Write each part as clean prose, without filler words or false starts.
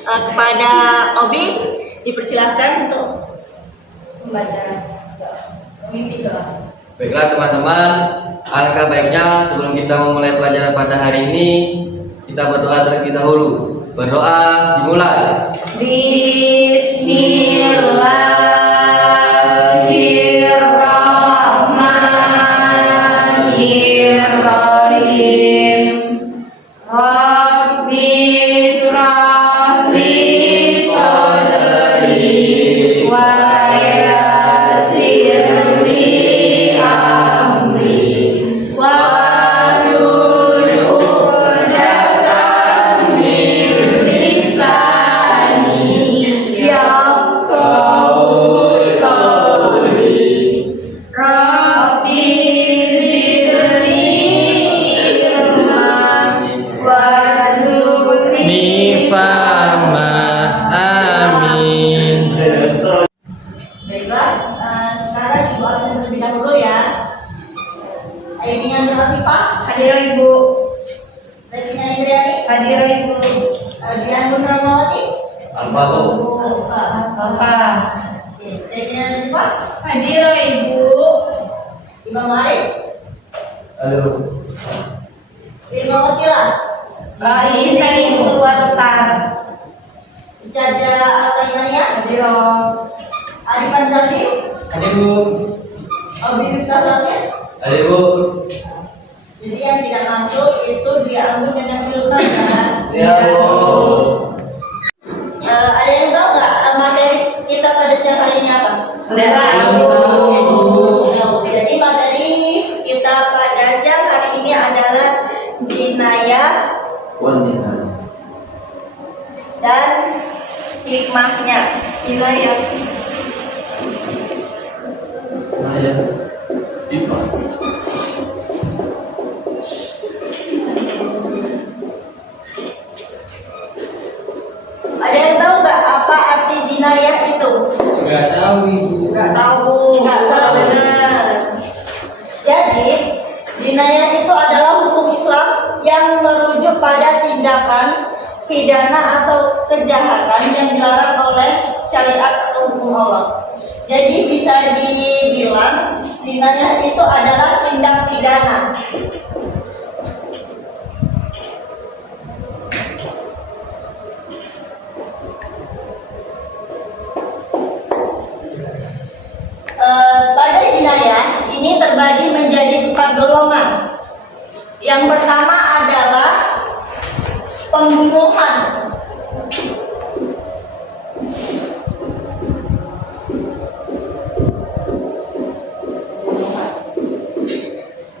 Kepada Obi dipersilahkan untuk membaca memimpin doa. Baiklah teman-teman, alangkah baiknya sebelum kita memulai pelajaran pada hari ini, kita berdoa terlebih dahulu. Berdoa dimulai. Bismillahirrahmanirrahim. Rabbi israh li sadri wa yassir li amri wahlul 'uqdatam min lisani yafqahu qawli. Rabbi zidni ilman warzuqni Fahma. Amin. Baiklah, sekarang Ibu absen terlebih dahulu ya. Ainian Rafifah, Hadir Ibu. Devina Indriani, Hadir Ibu. Dian Bunramawati, Alfa. Alfa. Devina Nazifah, Hadir Ibu. Imam Arif, Halo. Imam Wasila, Baris tadi keluar bentar. Isyaja Al-Taimania, Hadir. Arifan Zaldi, Ada Bu. Obi Miftah Latif. Ada Bu. Jadi yang tidak masuk itu diambil dengan filter ya. Ya Bu. Ada yang tahu nggak materi kita pada siang hari ini apa? Jadi materi kita pada siang hari ini adalah jinayah Wanita. dan hikmahnya. Jinayah. Saya. Ipa. Ada yang tahu nggak apa arti jinayah itu? Nggak tahu Ibu. Enggak tahu. Nggak tahu. Benar. Jadi jinayah itu adalah hukum Islam yang merujuk pada tindakan pidana atau kejahatan yang dilarang oleh syariat atau hukum Allah. Jadi bisa dibilang jinayah itu adalah tindak pidana. Pada jinayah ini terbagi menjadi 4 golongan. Yang pertama adalah pembunuhan.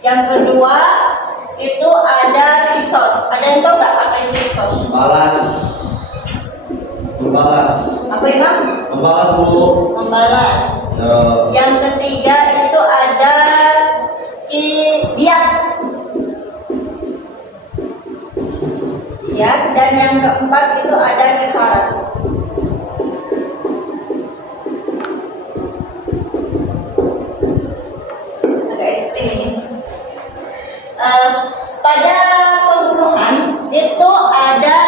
Yang kedua itu ada kisos. Ada yang tahu nggak apa itu kisos? Balas. Membalas. Apa Imam? Membalas Bu. Membalas. Yang ketiga itu ada diat. Diat, dan yang keempat itu ada kifarat. Agak ekstrim ini. Pada pembunuhan itu ada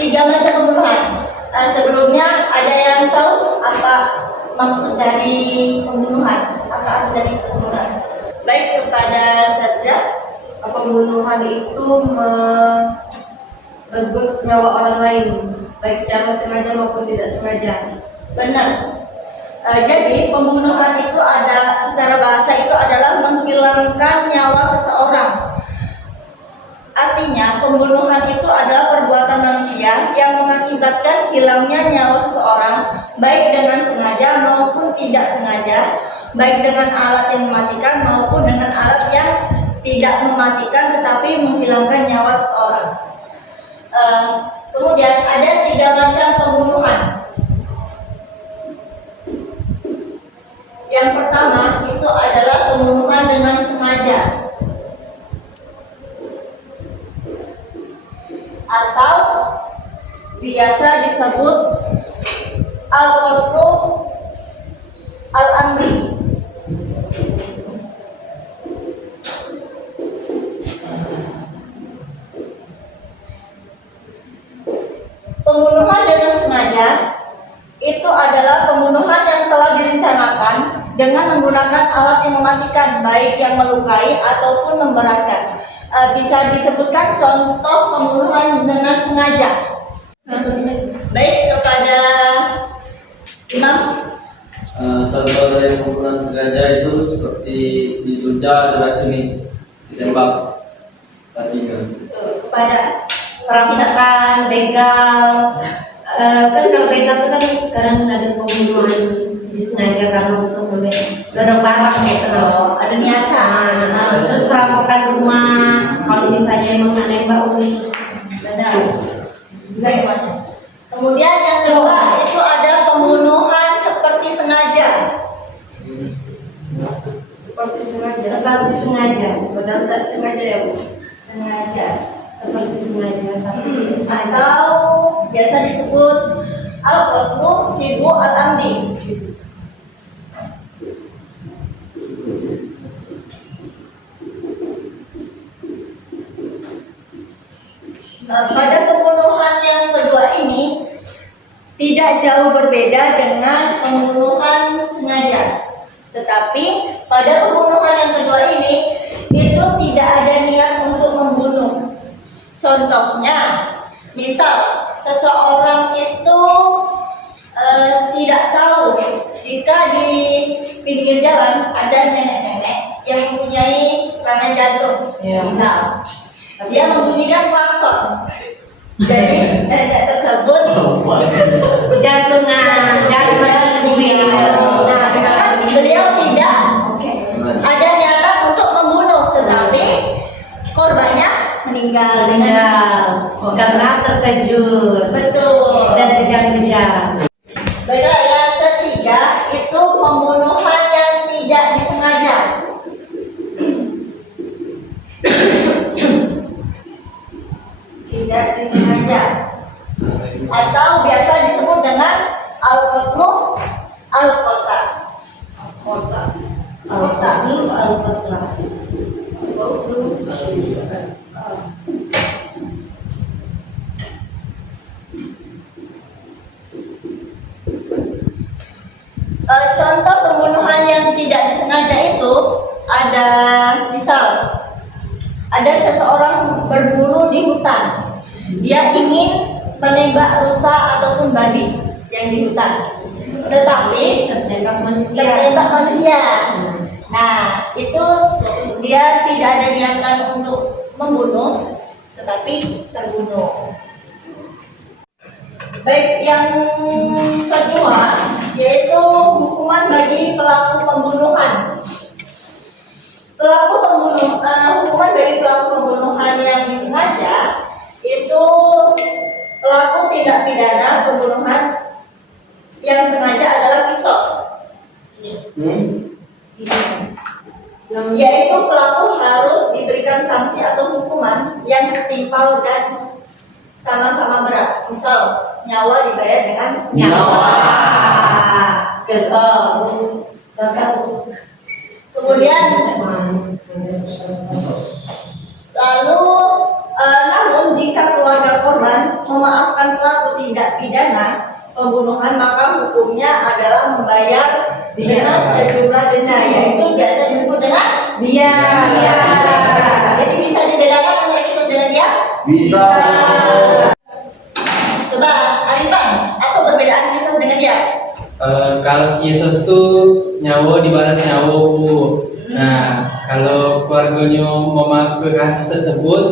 3 macam pembunuhan. Sebelumnya ada yang tahu apa maksud dari pembunuhan? Apa arti dari pembunuhan? Baik, kepada saja. Pembunuhan itu merenggut nyawa orang lain, baik secara sengaja maupun tidak sengaja. Benar. Jadi pembunuhan itu ada secara bahasa itu adalah menghilangkan nyawa seseorang. Artinya pembunuhan itu adalah perbuatan manusia yang mengakibatkan hilangnya nyawa seseorang, baik dengan sengaja maupun tidak sengaja, baik dengan alat yang mematikan maupun dengan alat yang tidak mematikan tetapi menghilangkan nyawa seseorang. Kemudian ada 3 macam pembunuhan. Yang pertama itu adalah pembunuhan dengan sengaja, atau biasa disebut al-qatlu al-amri. Pembunuhan dengan sengaja itu adalah pembunuhan yang telah direncanakan dengan menggunakan alat yang mematikan, baik yang melukai ataupun memberatkan. Bisa disebutkan contoh pembunuhan dengan sengaja. Baik, kepada Imam. Contoh dari pembunuhan sengaja itu seperti ditunda, diracuni, ditembak, tadinya. Kepada Perampokan, begal. Kan kalau begal itu kan sekarang ada pembunuhan disengaja karena untuk dorong barang gitu loh. ada niatan. Terus perampokan rumah, kalau misalnya emang nembak benar. Kemudian yang kedua itu ada pembunuhan seperti sengaja. Seperti sengaja, padahal tak sengaja ya Bu. Sengaja. Seperti sengaja, tapi Atau biasa disebut al-qatlu sibu al-amdi. Pada pembunuhan yang kedua ini tidak jauh berbeda dengan pembunuhan sengaja. Tetapi pada pembunuhan yang kedua ini itu tidak ada niat untuk membunuh. Contohnya, misal seseorang itu tidak tahu jika di pinggir jalan ada nenek-nenek yang mempunyai serangan jantung. Misal dia membunyikan klakson. Jadi nenek tersebut jantungan dan nah, beliau tidak ada niatan untuk membunuh, tetapi korbannya meninggal karena terkejut betul. dan kejang-kejang. Baiklah, yang ketiga itu pembunuhan yang tidak disengaja. Tidak disengaja atau biasa disebut dengan al-qatlu al-qata. Contoh pembunuhan yang tidak disengaja itu ada, misal ada seseorang berburu di hutan. Dia ingin menembak rusa ataupun babi yang di hutan, tetapi Tertembak manusia. tertembak manusia. Nah, itu dia tidak ada niatan untuk membunuh, tetapi terbunuh. Baik, yang kedua yaitu hukuman bagi pelaku pembunuhan. Hukuman bagi pelaku pembunuhan yang disengaja itu pelaku tindak pidana pembunuhan yang sengaja adalah kisos. Yaitu pelaku harus diberikan sanksi atau hukuman yang setimpal dan sama-sama berat. Misal nyawa dibayar dengan Nyawa. Kemudian namun jika keluarga korban memaafkan pelaku tindak pidana pembunuhan, maka hukumnya adalah membayar dengan sejumlah denda, yaitu biasa disebut dengan Dia. Jadi bisa dibedakan antara kisos dengan dia? Bisa. Coba Arifan, apa perbedaan kisos dengan dia? Kalau kisos tuh nyawa dibalas nyawa Bu. Nah, kalau keluarganya memakai kasus tersebut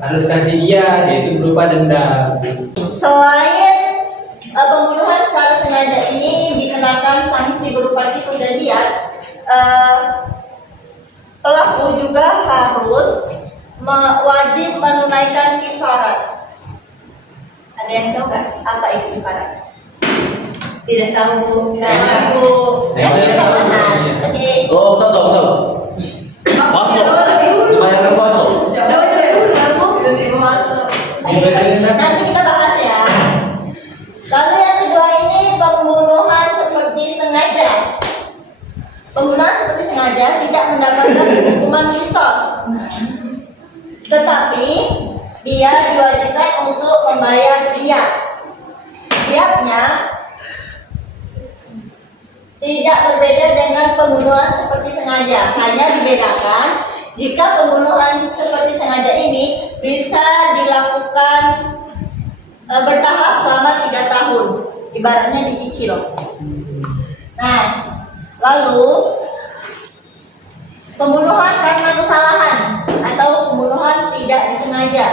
harus kasih dia, yaitu berupa denda. Selain pembunuhan secara sengaja ini dikenakan sanksi berupa kisos dan dia, pelaku juga harus wajib menunaikan kifarat. Ada yang tahu kan apa itu kifarat? Tidak tahu Bu. Kayaknya- Bu. Ya, kita bahas. Oke. Oh, tahu. Masuk. Lumayan masuk. Nanti kita bahas ya. Lalu yang kedua ini pembunuhan seperti sengaja. Pembunuhan seperti sengaja tidak mendapatkan hukuman kisos, tetapi dia diwajibkan untuk membayar diat. pembunuhan seperti sengaja. Hanya dibedakan jika pembunuhan seperti sengaja ini bisa dilakukan bertahap selama 3 tahun, ibaratnya dicicil. Nah, lalu pembunuhan karena kesalahan atau pembunuhan tidak disengaja.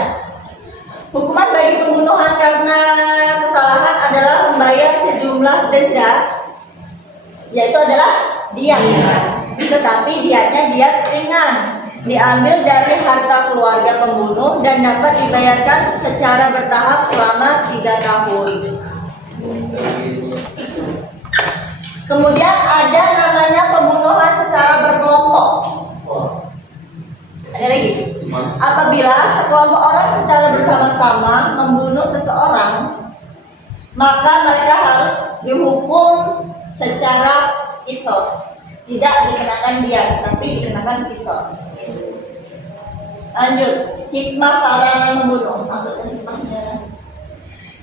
Hukuman bagi pembunuhan karena kesalahan adalah membayar sejumlah denda, yaitu adalah diat. Tetapi diatnya diat ringan, diambil dari harta keluarga pembunuh dan dapat dibayarkan secara bertahap selama 3 tahun. Kemudian ada namanya pembunuhan secara berkelompok. Ada lagi. Apabila sekelompok orang secara bersama-sama membunuh seseorang, maka mereka harus dihukum secara kisos. Tidak dikenakan diat, tapi dikenakan kisos. Lanjut, hikmah larangan membunuh. Maksudnya hikmahnya,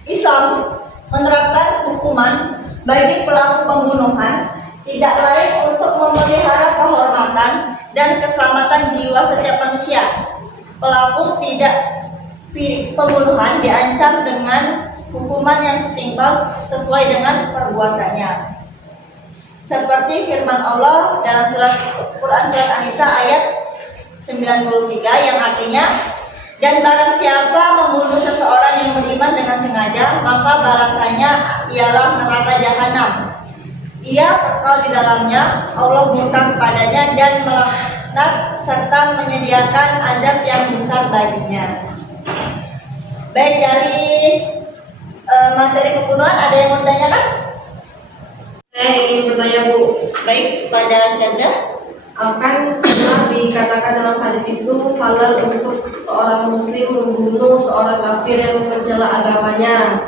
Islam menerapkan hukuman bagi pelaku pembunuhan tidak lain untuk memelihara kehormatan dan keselamatan jiwa setiap manusia. Pelaku pembunuhan diancam dengan hukuman yang setimpal sesuai dengan perbuatannya. Seperti firman Allah dalam Quran surat An-Nisa ayat 93 yang artinya, dan barang siapa membunuh seseorang yang beriman dengan sengaja, maka balasannya ialah neraka jahanam. Ia kekal di dalamnya, Allah murka kepadanya dan melaknat serta menyediakan azab yang besar baginya. Baik, dari materi pembunuhan ada yang mau ditanyakan? Saya ingin bertanya, Bu. Baik, pada Syazah. Akan pernah dikatakan dalam hadis itu halal untuk seorang muslim membunuh seorang kafir yang mencela agamanya,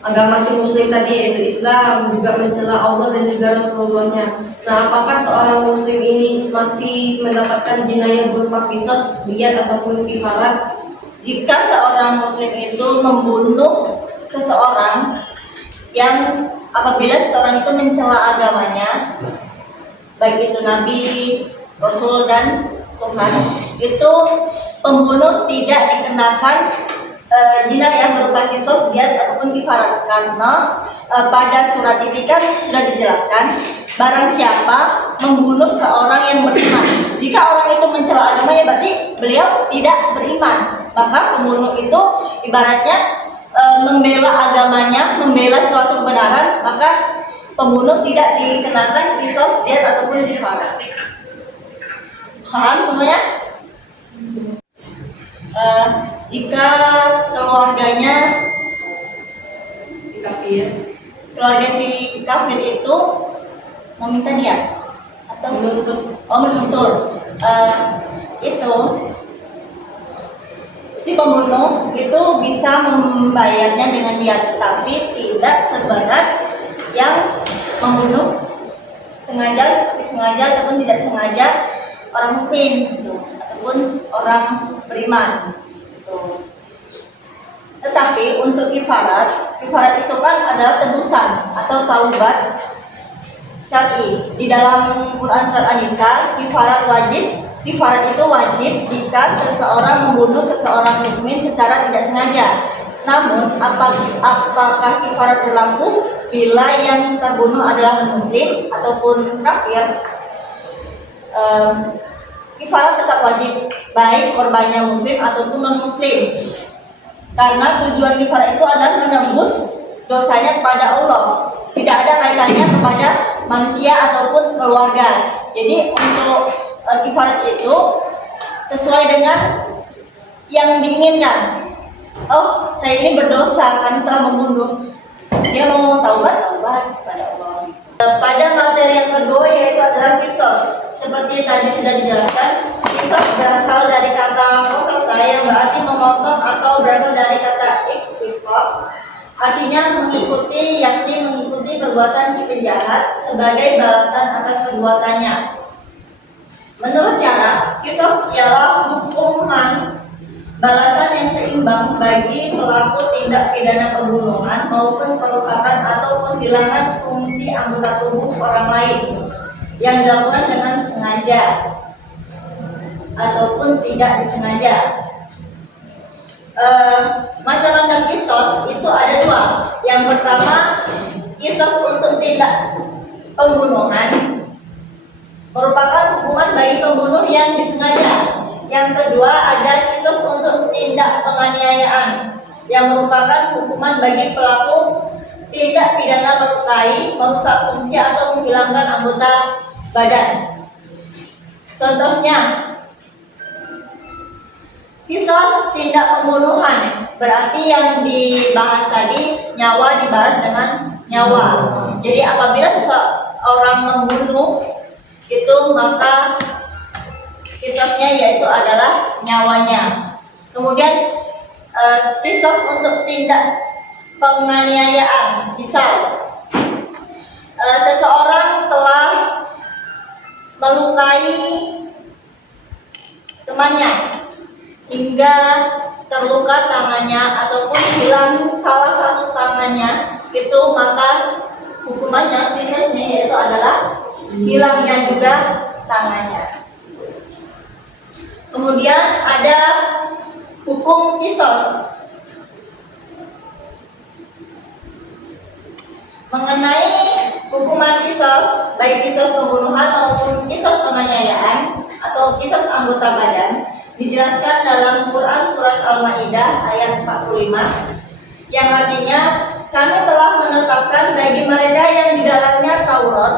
agama si muslim tadi yaitu Islam, juga mencela Allah dan juga Rasulullah-Nya. Nah, apakah seorang muslim ini masih mendapatkan jinayah berupa qisas, diat ataupun kifarat? Jika seorang muslim itu membunuh seseorang yang apabila seseorang itu mencela agamanya, baik itu Nabi, Rasul dan Tuhan, itu pembunuh tidak dikenakan jinayah berupa kisos, diat ataupun kifarat, karena pada surat ini kan sudah dijelaskan barang siapa membunuh seorang yang beriman. Jika orang itu mencela agamanya berarti beliau tidak beriman, maka pembunuh itu ibaratnya membela agamanya, membela suatu kebenaran, maka pembunuh tidak dikenakan kisos, diat ataupun kifarat. Paham semuanya? Jika keluarganya Si kafir keluarga si kafir itu meminta diat atau menuntut itu si pembunuh itu bisa membayarnya dengan diat, tetapi tidak seberat yang membunuh sengaja, seperti sengaja ataupun tidak sengaja orang mukmin ataupun orang beriman. Tetapi untuk kifarat itu kan adalah tebusan atau taubat syar'i. Di dalam Quran surat An-Nisa, kifarat itu wajib jika seseorang membunuh seseorang mukmin secara tidak sengaja. Namun apakah kifarat berlaku bila yang terbunuh adalah muslim ataupun kafir? Kifarat tetap wajib baik korbannya muslim ataupun non muslim, karena tujuan kifarat itu adalah menembus dosanya kepada Allah, tidak ada kaitannya kepada manusia ataupun keluarga. Jadi untuk kifarat itu sesuai dengan yang diinginkan. Oh, saya ini berdosa karena telah membunuh, dia mau taubat kepada Allah. Pada materi yang kedua yaitu adalah kisos. Seperti tadi sudah dijelaskan, kisos berasal dari kata kososa yang berarti memotong atau berasal dari kata iktisab, artinya mengikuti, yakni mengikuti perbuatan si penjahat sebagai balasan atas perbuatannya. Menurut cara, kisos ialah hukuman balasan yang seimbang bagi pelaku tindak pidana pembunuhan maupun perusakan atau penghilangan fungsi anggota tubuh orang lain. yang dilakukan dengan sengaja ataupun tidak disengaja. Macam-macam kisos itu ada dua. Yang pertama, kisos untuk tindak pembunuhan merupakan hukuman bagi pembunuh yang disengaja. Yang kedua, ada kisos untuk tindak penganiayaan yang merupakan hukuman bagi pelaku tindak pidana melukai, merusak fungsi atau menghilangkan anggota badan. Contohnya, kisos tindak pembunuhan berarti yang dibahas tadi nyawa dibalas dengan nyawa. Jadi apabila seseorang membunuh itu maka kisosnya yaitu adalah nyawanya. Kemudian kisos untuk tindak penganiayaan, misal seseorang telah melukai temannya hingga terluka tangannya ataupun hilang salah satu tangannya, itu maka hukumannya kisosnya yaitu adalah hilangnya juga tangannya. Kemudian ada hukum kisos. Mengenai hukuman kisos, baik kisos pembunuhan maupun kisos penganiayaan atau kisos anggota badan, dijelaskan dalam Quran surat Al-Maidah ayat 45 yang artinya, kami telah menetapkan bagi mereka yang di dalamnya Taurat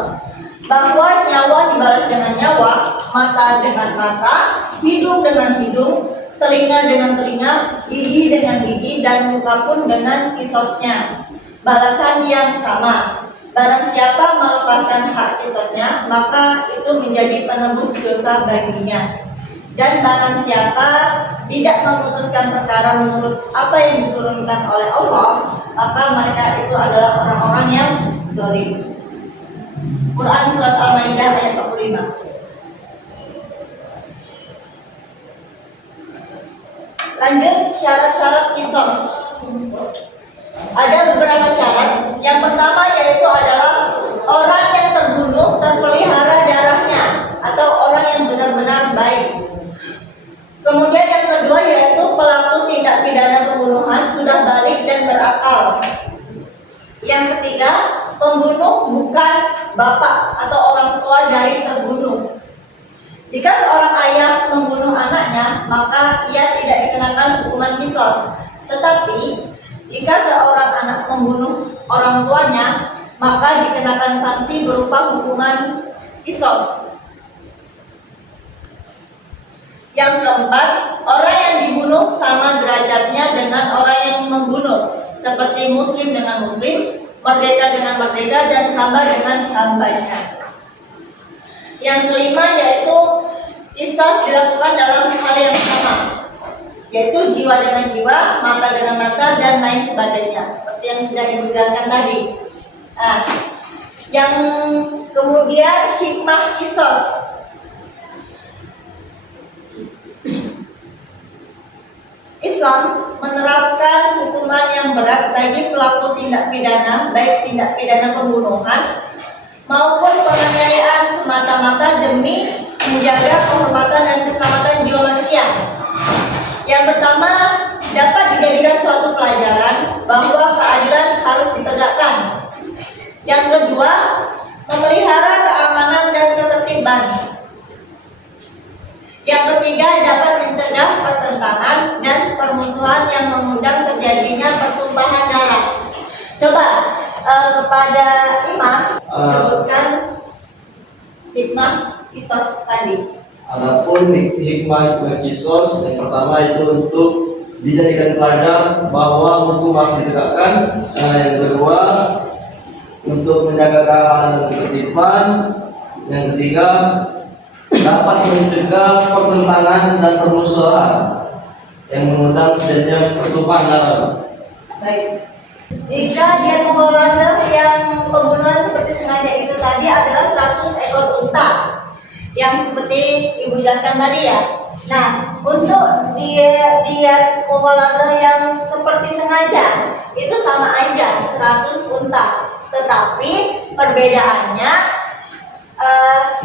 bahwa nyawa dibalas dengan nyawa, mata dengan mata, hidung dengan hidung, telinga dengan telinga, gigi dengan gigi, dan muka pun dengan kisosnya. Balasan yang sama. Barang siapa melepaskan hak kisosnya, maka itu menjadi penebus dosa baginya. Dan barang siapa tidak memutuskan perkara menurut apa yang diturunkan oleh Allah, maka mereka itu adalah orang-orang yang zalim. Quran surat Al-Maidah ayat 45. Lanjut, syarat-syarat kisos. Ada beberapa syarat. Yang pertama yaitu adalah orang yang terbunuh terpelihara darahnya atau orang yang benar-benar baik. Kemudian yang kedua yaitu pelaku tindak pidana pembunuhan sudah balik dan berakal. Yang ketiga, pembunuh bukan bapak atau orang tua dari terbunuh. Jika seorang ayah membunuh anaknya, maka ia tidak dikenakan hukuman kisos. Tetapi jika seorang anak membunuh orang tuanya, maka dikenakan sanksi berupa hukuman kisos. Yang keempat, orang yang dibunuh sama derajatnya dengan orang yang membunuh, seperti muslim dengan muslim, merdeka dengan merdeka, dan hamba dengan hambanya. Yang kelima yaitu kisos dilakukan dalam hal yang sama, yaitu jiwa dengan jiwa, mata dengan mata, dan lain sebagainya, seperti yang sudah dijelaskan tadi. Nah, yang kemudian hikmah kisos. Islam menerapkan hukuman yang berat bagi pelaku tindak pidana, baik tindak pidana pembunuhan maupun penganiayaan semata-mata demi menjaga kehormatan dan keselamatan jiwa manusia. Yang pertama, dapat dijadikan suatu pelajaran bahwa keadilan harus ditegakkan. Yang kedua, memelihara keamanan dan ketertiban. Yang ketiga, dapat mencegah pertentangan dan permusuhan yang mengundang terjadinya pertumpahan darah. Coba kepada Imam sebutkan hikmah kisos tadi. Adapun hikmah kisos, yang pertama itu untuk dijadikan pelajar bahwa hukum harus ditegakkan. Yang kedua, untuk menjaga keamanan dan ketertiban. Yang ketiga, dapat mencegah pertentangan dan permusuhan yang mengundang terjadinya pertumpahan darah. Baik. Jika dia mengolahkan yang pembunuhan seperti sengaja itu tadi adalah 100 ekor unta, yang seperti ibu jelaskan tadi ya. Nah, untuk dia mengolahkan yang seperti sengaja itu sama aja 100 unta, tetapi perbedaannya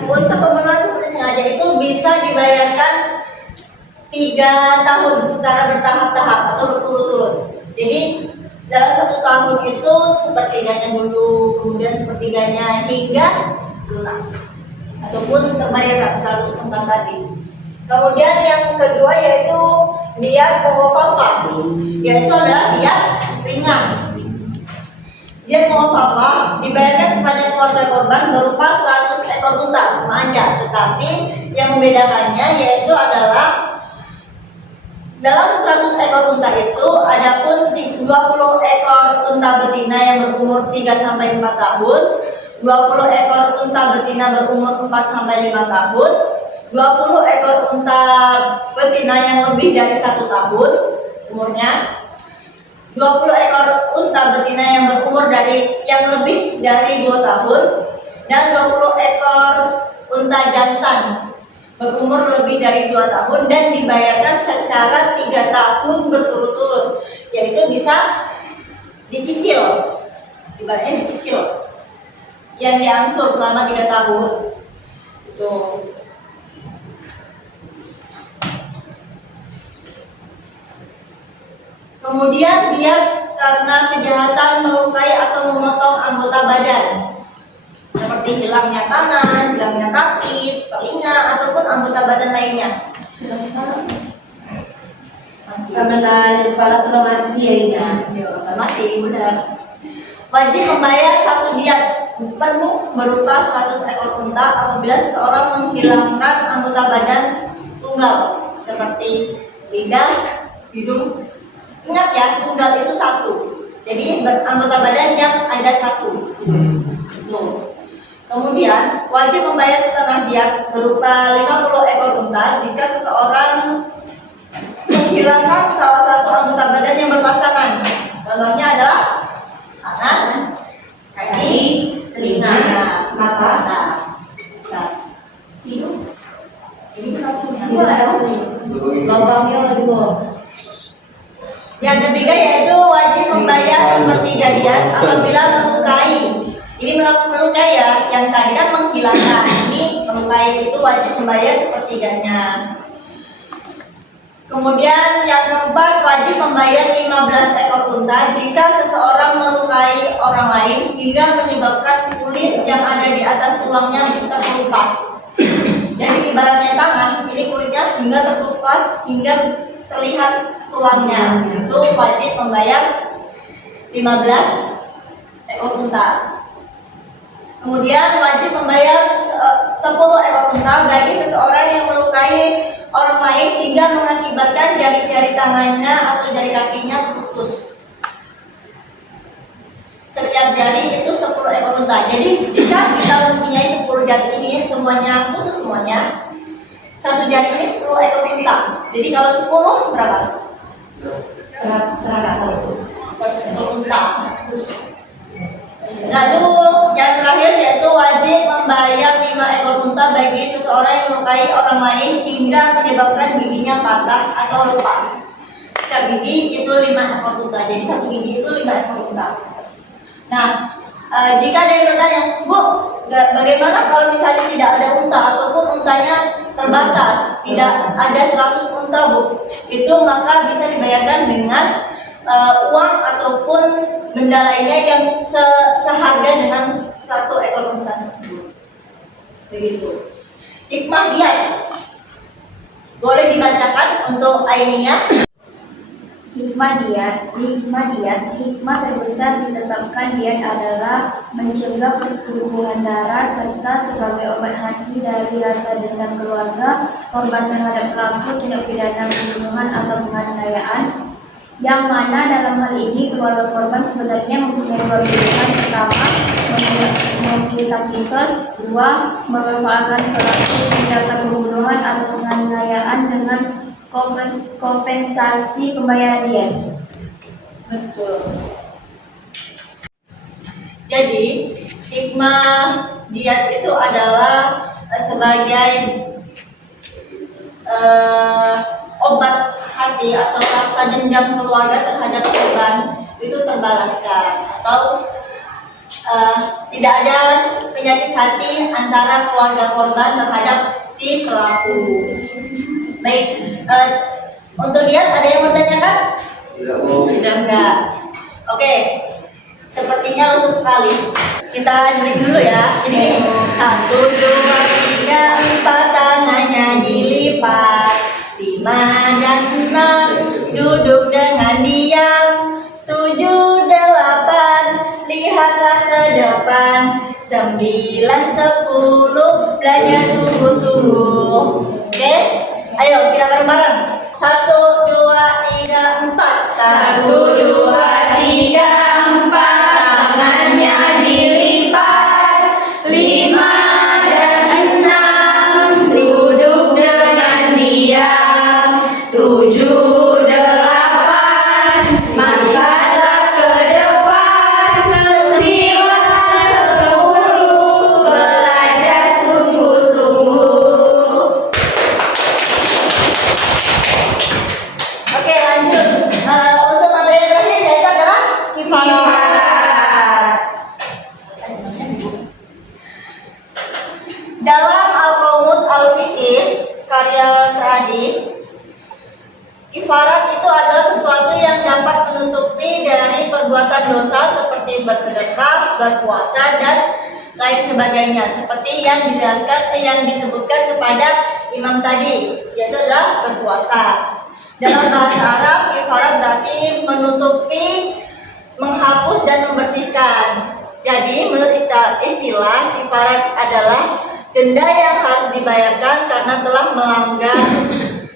untuk pembunuhan seperti sengaja itu bisa dibayarkan 3 tahun secara bertahap-tahap atau berturut-turut. Jadi dalam 1 tahun itu sepertiganya dulu, kemudian sepertiganya hingga lunas ataupun terbayarkan 100 tentang tadi. Kemudian yang kedua yaitu diyat mukhafafah, yaitu adalah diyat ringan. Diyat mukhafafah dibayarkan kepada keluarga korban berupa 100 ekor unta sama aja, tetapi yang membedakannya yaitu adalah dalam 100 ekor unta itu adapun 20 ekor unta betina yang berumur 3 sampai 4 tahun, 20 ekor unta betina berumur 4 sampai 5 tahun, 20 ekor unta betina yang lebih dari 1 tahun umurnya, 20 ekor unta betina yang berumur yang lebih dari 2 tahun, dan 20 ekor unta jantan berumur lebih dari 2 tahun dan dibayarkan secara 3 tahun berturut-turut, yaitu bisa dicicil, ibaratnya dicicil yang diangsur selama 3 tahun. Itu. Kemudian dia karena kejahatan melukai atau memotong anggota badan, seperti hilangnya tangan, hilangnya kaki, telinga, ataupun anggota badan lainnya. Karena kepala telah mati ya. Mati, benar. Wajib membayar 1 diyat penuh berupa 100 ekor unta apabila seseorang menghilangkan anggota badan tunggal seperti lidah, hidung. Ingat ya, tunggal itu 1. Jadi anggota badan yang ada 1. Tuh. Kemudian wajib membayar setengah diyat berupa 50 ekor unta jika seseorang menghilangkan salah satu anggota badan yang berpasangan. Contohnya adalah tangan, kaki, telinga, mata, hidung. Ini berapa? Lubangnya kedua. Yang ketiga yaitu wajib membayar sepertiga diyat apabila melukai. Ini melukai ya, yang tadi kan menghilangkan, ini melukai itu wajib membayar sepertiganya. Kemudian yang keempat wajib membayar 15 ekor unta jika seseorang melukai orang lain hingga menyebabkan kulit yang ada di atas tulangnya terkelupas. Jadi ibaratnya tangan, ini kulitnya hingga terkelupas hingga terlihat tulangnya, itu wajib membayar 15 ekor unta. Kemudian wajib membayar 10 ekor unta bagi seseorang yang melukai orang lain hingga mengakibatkan jari-jari tangannya atau jari kakinya putus. Setiap jari itu 10 ekor unta. Jadi jika kita mempunyai 10 jari ini semuanya putus semuanya, satu jari ini 10 ekor unta. Jadi kalau 10 berapa? 100 ekor unta. Lalu yang terakhir yaitu wajib membayar 5 ekor unta bagi seseorang yang melukai orang lain hingga menyebabkan giginya patah atau lepas. Jika gigi itu 5 ekor unta, jadi satu gigi itu 5 ekor unta. Nah, jika ada yang bertanya, Bu, bagaimana kalau misalnya tidak ada unta ataupun untanya terbatas, tidak ada 100 unta, Bu? Itu maka bisa dibayarkan dengan uang ataupun benda lainnya yang seharga dengan 1 ekor unta tersebut. Begitu. Hikmah diyat boleh dibacakan untuk Ainiyah. Hikmah terbesar ditetapkan diyat adalah mencegah pertumbuhan darah serta sebagai obat hati dari rasa dendam keluarga korban terhadap pelaku tindak pidana pembunuhan atau penganiayaan, yang mana dalam hal ini keluarga korban sebenarnya mempunyai 2 pilihan. Pertama, memilih kisos. 2, memanfaatkan pelaku tindakan pembunuhan atau penganiayaan dengan kompensasi pembayaran diyat. Betul. Jadi hikmah diyat itu adalah sebagai obat hati atau rasa dendam keluarga terhadap korban itu terbalaskan, atau tidak ada penyakit hati antara keluarga korban terhadap si pelaku. Baik, untuk lihat ada yang bertanyakan? Tidak, Bu. Enggak. Oke, sepertinya lusuh sekali. Kita break dulu ya. Ini 1, 2, 3, 4 tangannya dilipat, 5 dan 6 duduk dengan diam, 7, 8 lihatlah ke depan, 9, 10 belajar sungguh-sungguh. Oke, ayo kita bareng-bareng. 1, 2, 3, 4. 1, 2, 3, 4 tangannya dilipat, 5 dan 6 duduk dengan diam, 7, 8 lihatlah ke depan, 9, 10 belajar sungguh-sungguh. Oke, lanjut. Untuk materi yang terakhir yaitu adalah kifarat. Dalam Al-Qamus Al-Fiqih karya Sa'di, kifarat itu adalah sesuatu yang dapat menutupi dari perbuatan dosa seperti bersedekah, berpuasa, dan lain sebagainya, seperti yang dijelaskan yang disebutkan kepada imam tadi, yaitu adalah berpuasa. Dalam bahasa Arab, kifarat berarti menutupi, menghapus, dan membersihkan. Jadi, menurut istilah, kifarat adalah denda yang harus dibayarkan karena telah melanggar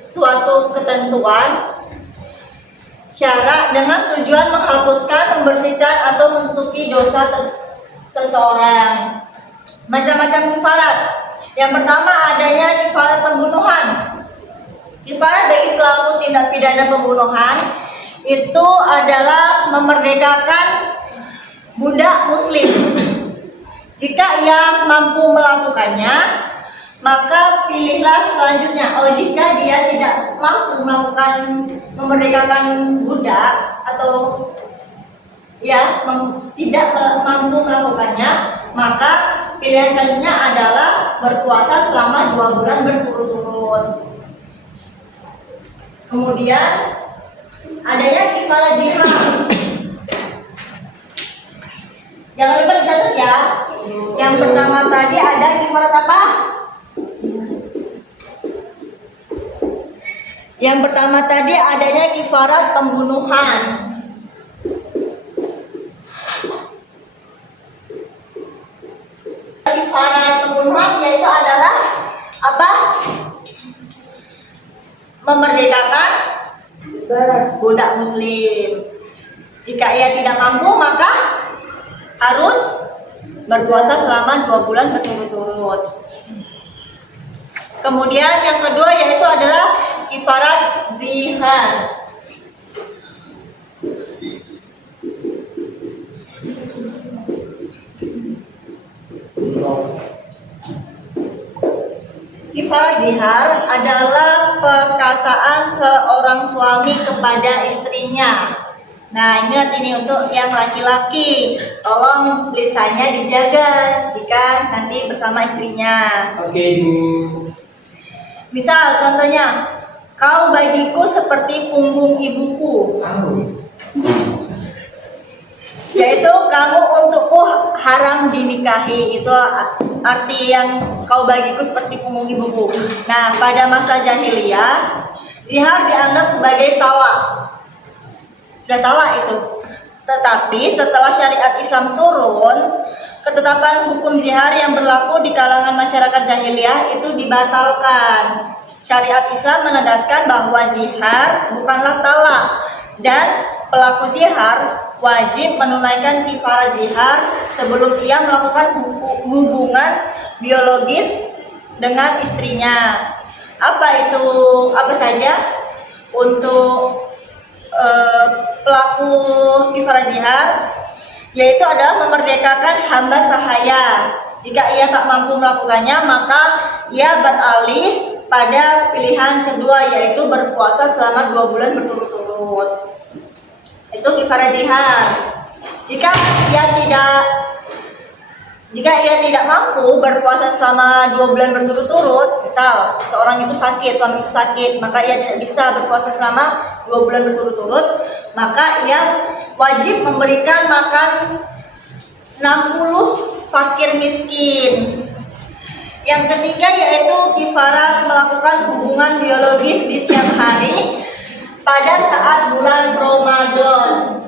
suatu ketentuan syarak dengan tujuan menghapuskan, membersihkan, atau menutupi dosa seseorang. Macam-macam kifarat. Yang pertama adanya kifarat pembunuhan. Kifarat bagi pelaku tindak pidana pembunuhan itu adalah memerdekakan budak muslim. Jika ia mampu melakukannya, maka pilihlah selanjutnya. Jika dia tidak mampu memerdekakan budak atau tidak mampu melakukannya, maka pilihan selanjutnya adalah berpuasa selama 2 bulan berturut-turut. Kemudian adanya kifarat jihad. Jangan lupa dicatat ya. Yang pertama tadi ada kifarat apa? Yang pertama tadi adanya kifarat pembunuhan. Kifarat pembunuhan yaitu adalah apa? Memerdekakan budak muslim. Jika ia tidak mampu, maka harus berpuasa selama 2 bulan berturut-turut. Kemudian yang kedua yaitu adalah kifarat zihar. Kifarat zihar adalah perkataan seorang suami kepada istrinya. Nah, ingat ini untuk yang laki-laki, tolong lisannya dijaga jika nanti bersama istrinya. Oke, Bu. Misal contohnya, kau bagiku seperti punggung ibuku. Yaitu kamu untukku haram dinikahi. Itu arti yang kau bagiku seperti punggung ibuku. Nah, pada masa jahiliyah, zihar dianggap sebagai talak. Sudah talak itu. Tetapi setelah syariat Islam turun, ketetapan hukum zihar yang berlaku di kalangan masyarakat jahiliyah itu dibatalkan. Syariat Islam menegaskan bahwa zihar bukanlah talak dan pelaku zihar wajib menunaikan kifarat zihar sebelum ia melakukan hubungan biologis dengan istrinya. Apa saja untuk pelaku kifarat zihar, yaitu adalah memerdekakan hamba sahaya. Jika ia tak mampu melakukannya, maka ia beralih pada pilihan kedua, yaitu berpuasa selama 2 bulan berturut-turut. Itu kifarat zihar. Jika ia tidak Jika ia tidak mampu berpuasa selama 2 bulan berturut-turut, misal seseorang itu sakit, suami itu sakit, maka ia tidak bisa berpuasa selama 2 bulan berturut-turut, maka ia wajib memberikan makan 60 fakir miskin. Yang ketiga yaitu kifarat melakukan hubungan biologis di siang hari pada saat bulan Ramadan.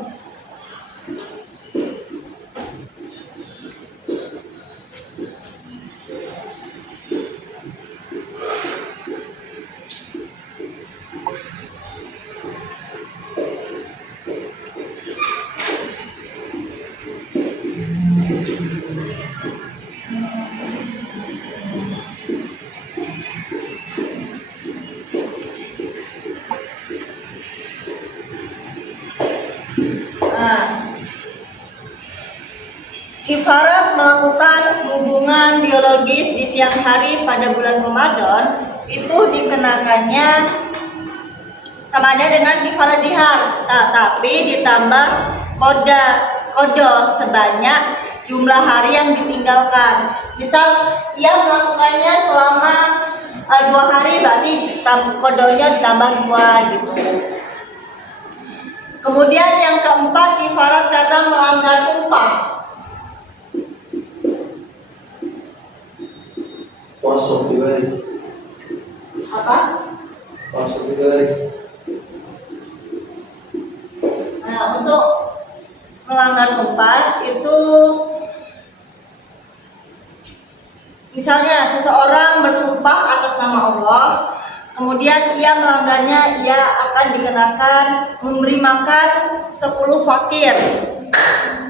Kifarat melakukan hubungan biologis di siang hari pada bulan Ramadan itu dikenakannya sama ada dengan kifarat jihar, tapi ditambah kodo sebanyak jumlah hari yang ditinggalkan. Misal ia melakukannya selama 2 hari, berarti kodonya ditambah 2 gitu. Kemudian yang keempat kifarat karena melanggar sumpah. Puasa 3 hari. Apa? Puasa 3 hari. Nah, untuk melanggar sumpah itu misalnya seseorang bersumpah atas nama Allah, kemudian ia melanggarnya, ia akan dikenakan memberi makan 10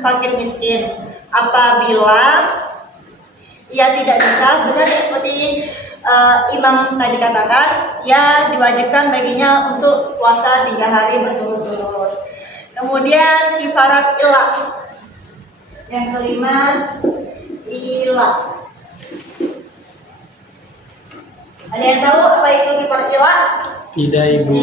fakir miskin. Apabila ia tidak bisa, benar seperti imam tadi katakan, ya diwajibkan baginya untuk puasa 3 hari berturut-turut. Kemudian kifarat ilah. Yang kelima, ilah. Ada yang tahu apa itu kifarat ilah? Tidak, Ibu.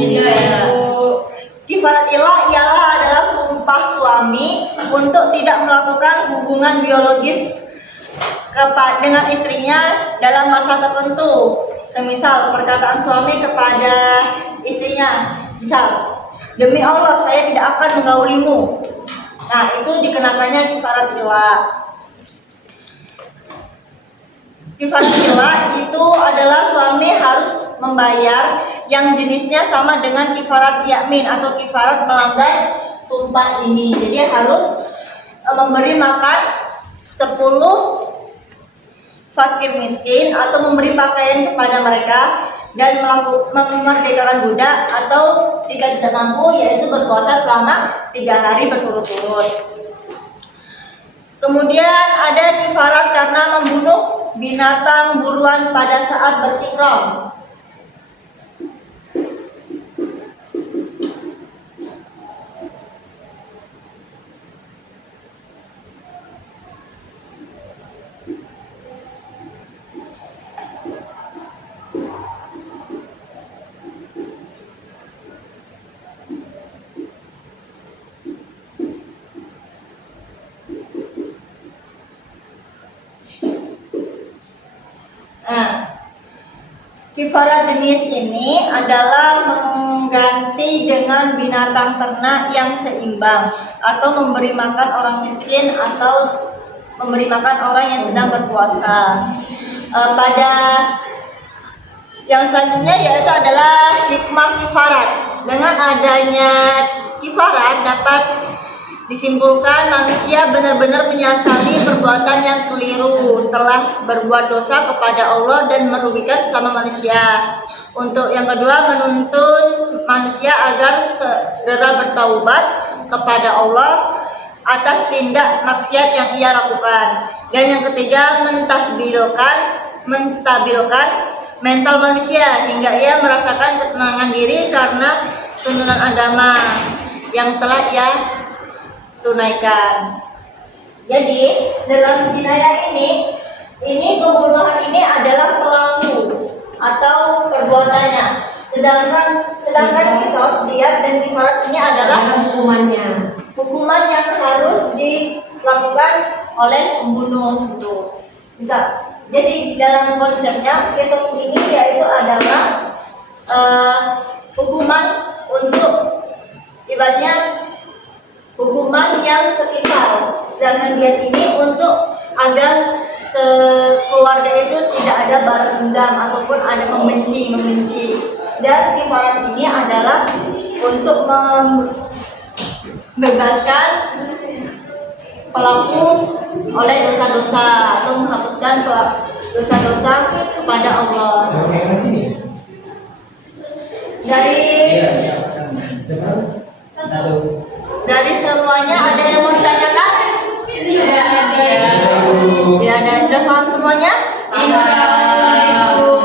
Kifarat ilah ialah adalah sumpah suami untuk tidak melakukan hubungan biologis dengan istrinya dalam masa tertentu. Semisal perkataan suami kepada istrinya, misal, demi Allah saya tidak akan menggaulimu. Nah, itu dikenakannya kifarat ilah. Kifarat ilah itu adalah suami harus membayar yang jenisnya sama dengan kifarat yamin atau kifarat melanggar sumpah ini. Jadi harus memberi makan 10 fakir miskin atau memberi pakaian kepada mereka dan memerdekakan budak, atau jika tidak mampu yaitu berpuasa selama 3 hari berturut-turut. Kemudian ada kifarat karena membunuh binatang buruan pada saat berihram. Kifarat jenis ini adalah mengganti dengan binatang ternak yang seimbang, atau memberi makan orang miskin, atau memberi makan orang yang sedang berpuasa. Pada yang selanjutnya yaitu adalah hikmah kifarat. Dengan adanya kifarat dapat disimpulkan manusia benar-benar menyesali perbuatan yang keliru, telah berbuat dosa kepada Allah dan merugikan sesama manusia. Untuk yang kedua, menuntun manusia agar segera bertaubat kepada Allah atas tindak maksiat yang ia lakukan. Dan yang ketiga, menstabilkan mental manusia hingga ia merasakan ketenangan diri karena tuntunan agama yang telah ia tunaikan. Jadi dalam jinayah ini pembunuhan ini adalah pelaku atau perbuatannya. Sedangkan kisos, diat dan kifarat ini adalah hukumannya. hukuman yang harus dilakukan oleh pembunuh itu. Bisa. Jadi dalam konsepnya kisos ini yaitu adalah hukuman untuk ibaratnya hukuman yang setimpal, sedangkan dia ini untuk agar sekeluarga itu tidak ada balas dendam ataupun ada membenci. Dan kifarat ini adalah untuk membebaskan pelaku oleh dosa-dosa atau menghapuskan dosa-dosa kepada Allah. Dari semuanya ada yang mau ditanyakan? Tidak ada. Sudah paham semuanya?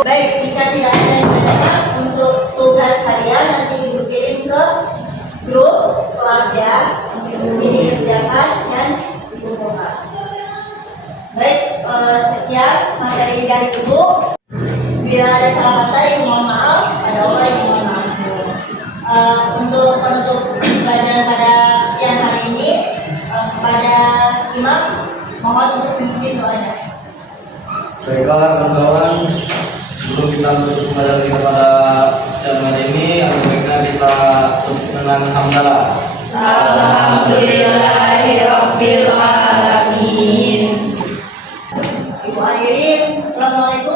Baik, jika tidak ada yang ditanyakan, untuk tugas harian nanti Ibu kirim ke grup kelas ya. Nanti dikerjakan dan Ibu buka. Baik, sekian materi dari Ibu. Bila ada salah kata, Ibu mohon maaf. Ada Allah yang mohon maaf. Untuk penutup pelajaran pada siang hari ini, kepada Imam, mohon untuk memimpin doanya. Baiklah kawan-kawan, sebelum kita menutup pelajaran kita pada siang hari ini, baiknya kita tutup dengan hamdalah. Alhamdulillahirabbil alamin. Ibu akhirin, assalamualaikum